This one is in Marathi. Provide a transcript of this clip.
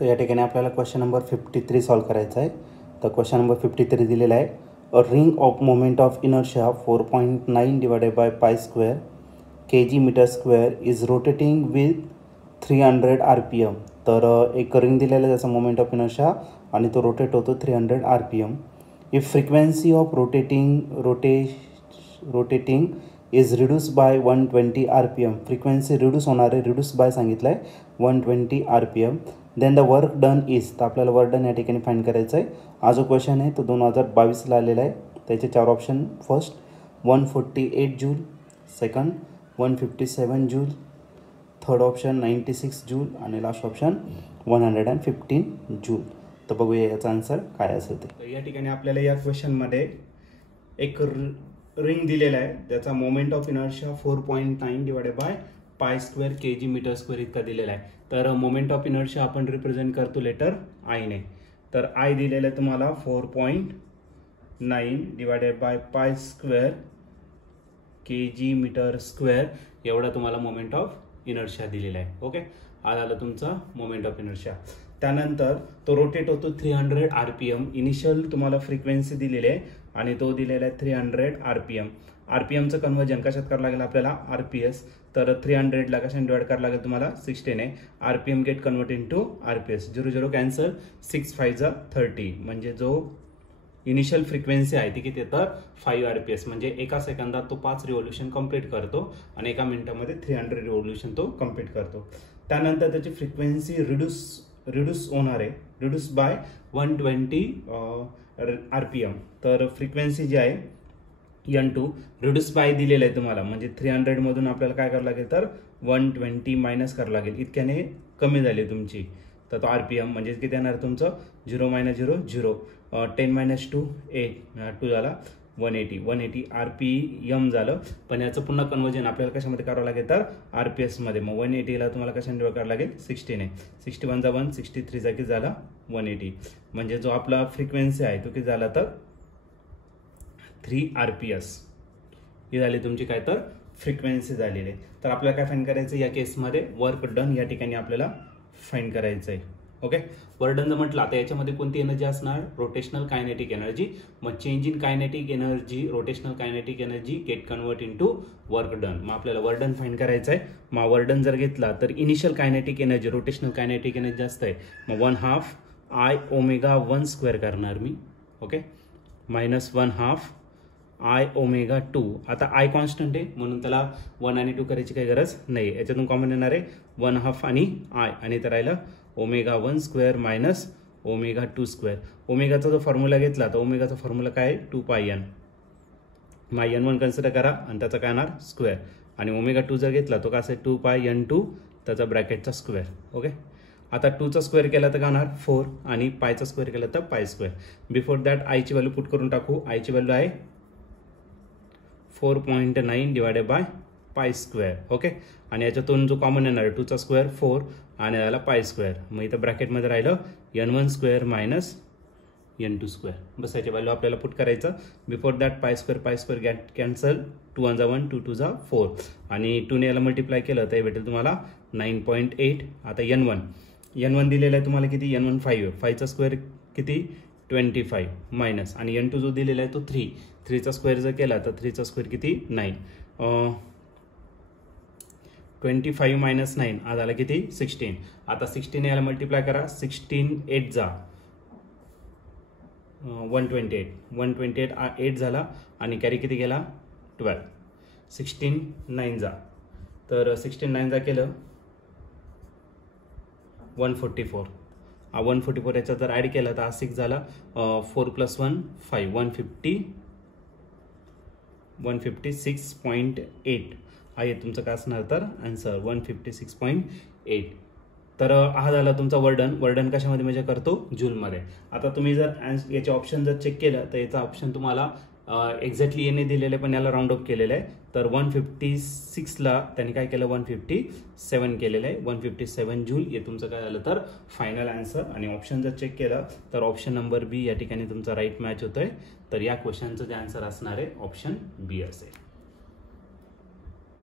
तर या ठिकाणी आपल्याला क्वेश्चन नंबर 53 सॉल्व करायचा आहे. तर क्वेश्चन नंबर 53 दिलेला आहे. A ring of moment of inertia 4.9 divided by pi square kg metre square is rotating with 300 RPM. तर एक रिंग दिलेला आहे त्याचा मोमेंट ऑफ इनर्शिया आणि तो रोटेट होतो 300 RPM. If frequency of rotating is reduce by 120 RPM. Frequency reduce होणार आहे, रिड्यूस बाय सांगितलं आहे 120 RPM. Then the work done is, तर आपल्याला वर्क डन या ठिकाणी फाइंड करायचं आहे. हा जो क्वेश्चन आहे तो 2022ला आलेला आहे. त्याचे 4 option. First 148 joule, second 157 joule, third option 96 joule आणि लास्ट ऑप्शन 115 जूल. तर बघूया याचा आन्सर काय असेल ते. तर या ठिकाणी आपल्याला या क्वेश्चनमध्ये एक रिंग दिलेला आहे, त्याचा moment of inertia 4.9 divided by pi square kg metre square इतका दिलेला आहे. तर मोमेंट ऑफ इनर्शिया आपण रिप्रेझेंट करतो लेटर आयने. तर आय दिलेलं आहे तुम्हाला 4.9 divided by pi square kg metre square एवढा तुम्हाला मोमेंट ऑफ इनर्शिया दिलेला आहे. ओके, हा झाला तुमचा मोमेंट ऑफ इनर्शिया. त्यानंतर तो रोटेट होतो 300 RPM. इनिशियल तुम्हाला फ्रिक्वेन्सी दिलेली आहे आणि तो दिलेला आहे 300 RPM. RPMचं कन्वर्जन कशात करावं लागेल आपल्याला, RPS. तर 300ला कशाने डिवाइड करावं लागेल तुम्हाला, 60 ने. RPM gate convert into RPS. 00 cancel, 6 5 30. म्हणजे जो इनिशियल फ्रिक्वेन्सी आहे ती किती, तर 5 RPS. म्हणजे एका सेकंदात तो 5 रिव्होल्यूशन कंप्लीट करतो आणि एका मिनिटामध्ये 300 रिव्होल्यूशन तो कंप्लीट करतो. त्यानंतर त्याची फ्रिक्वेन्सी रिड्यूस होणार आहे, रिड्यूस बाय 120 RPM. तर फ्रिक्वेन्सी जी आहे N2 रिड्यूस बाय दिलेलं आहे तुम्हाला, म्हणजे 300 मधून आपल्याला काय करावं लागेल तर 120 मायनस करावं लागेल. इतक्याने कमी झाली तुमची. तर तो RPM म्हणजे किती येणार तुमचं, 0 - 0 0, 10 - 2 8, 2 झाला 180 RPM झालं. पण याचं पुन्हा कन्वर्जन आपल्याला कशामध्ये करावं लागेल तर RPS मध्ये. मग 180ला तुम्हाला कशाने डिवाइड करावं लागेल, 60 ने. 61 × 1 63 किती झाला 180. म्हणजे जो आपला फ्रिक्वेन्सी आहे तो किती झाला तर 3 RPS. ही झाली तुमची काय तर फ्रिक्वेन्सी झालेली आहे. तर आपल्याला काय फाइंड करायचं या केसमध्ये, वर्क डन या ठिकाणी आपल्याला फाइंड करायचं आहे. ओके, वर्क डन म्हटलं आता याच्यामध्ये कोणती एनर्जी असणार, रोटेशनल कायनेटिक एनर्जी. मग change in kinetic energy, rotational kinetic energy get convert into work done. मग आपल्याला वर्क डन फाइंड करायचं आहे. मग वर्क डन जर घेतला तर initial kinetic energy, rotational kinetic energy जास्त आहे. मग 1/2 I ω1 स्क्वेअर करणार मी. Okay, minus 1/2 I ω2. आता I कॉन्स्टंट आहे म्हणून त्याला 1 आणि 2 करायची काही गरज नाही. याच्यातून कॉमन येणार आहे 1/2 आणि I, आणि तर राहिलं ω1 स्क्वेअर मायनस ω2 स्क्वेअर. ओमेगाचा जो फॉर्म्युला घेतला तर ओमेगाचा फॉर्म्युला काय आहे 2πn. मग n1 कन्सिडर करा आणि त्याचा काय येणार स्क्वेअर. आणि ω2 जर घेतला तो कसा आहे 2πn2 त्याचा ब्रॅकेटचा स्क्वेअर. ओके, आता 2चा स्क्वेअर केला तर काय होणार 4 आणि पायचा स्क्वेअर केला तर पाय स्क्वेअर. बिफोर दॅट आयची व्हॅल्यू पुट करून टाकू. आयची व्हॅल्यू आहे 4.9 divided by pi square. Okay, आणि याच्यातून जो कॉमन येणार आहे 2चा स्क्वेअर 4 आणि याला पाय स्क्वेअर. मग इथं ब्रॅकेटमध्ये राहिलं n1 square minus n2 square. बस याची व्हॅल्यू आपल्याला पुट करायचं. Before that pi square get cancel, 2 × 1 2 2 4 आणि 2 ने याला मल्टिप्लाय केलं तर भेटेल तुम्हाला 9.8. आता n1 दिलेला आहे तुम्हाला किती, n1 5, 5चा स्क्वेअर किती 25 मायनस, आणि n2 जो दिलेला आहे तो 3चा स्क्वेअर जर केला तर 3चा स्क्वेअर किती 9. 25 मायनस 9 हा झाला किती 16. आता 16 याला मल्टिप्लाय करा. 16 8 जा 128, 128 8 झाला आणि कॅरी किती गेला 12. 16 9 जा, तर 16 9 जा केलं 144. 144 याचा जर ॲड केला तर हा 6 झाला. 4 + 1 5, 156.8 आहे तुमचं काय असणार तर आन्सर 156.8. तर हा झाला तुमचा वर्डन कशामध्ये मेजर करतो, जूलमध्ये. आता तुम्ही जर याचे ऑप्शन जर चेक केलं तर याचा ऑप्शन तुम्हाला एक्झॅक्टली येणे दिलेले पण याला राऊंड अप केलेलं आहे. तर 156ला त्यांनी काय केलं 157 केलेलं आहे. 157 जूल हे तुमचं काय झालं तर फायनल आन्सर. आणि ऑप्शन जर चेक केलं तर ऑप्शन नंबर बी या ठिकाणी तुमचा राईट मॅच होतोय. तर या क्वेश्चनचं जे आन्सर असणार आहे ऑप्शन बी असेल.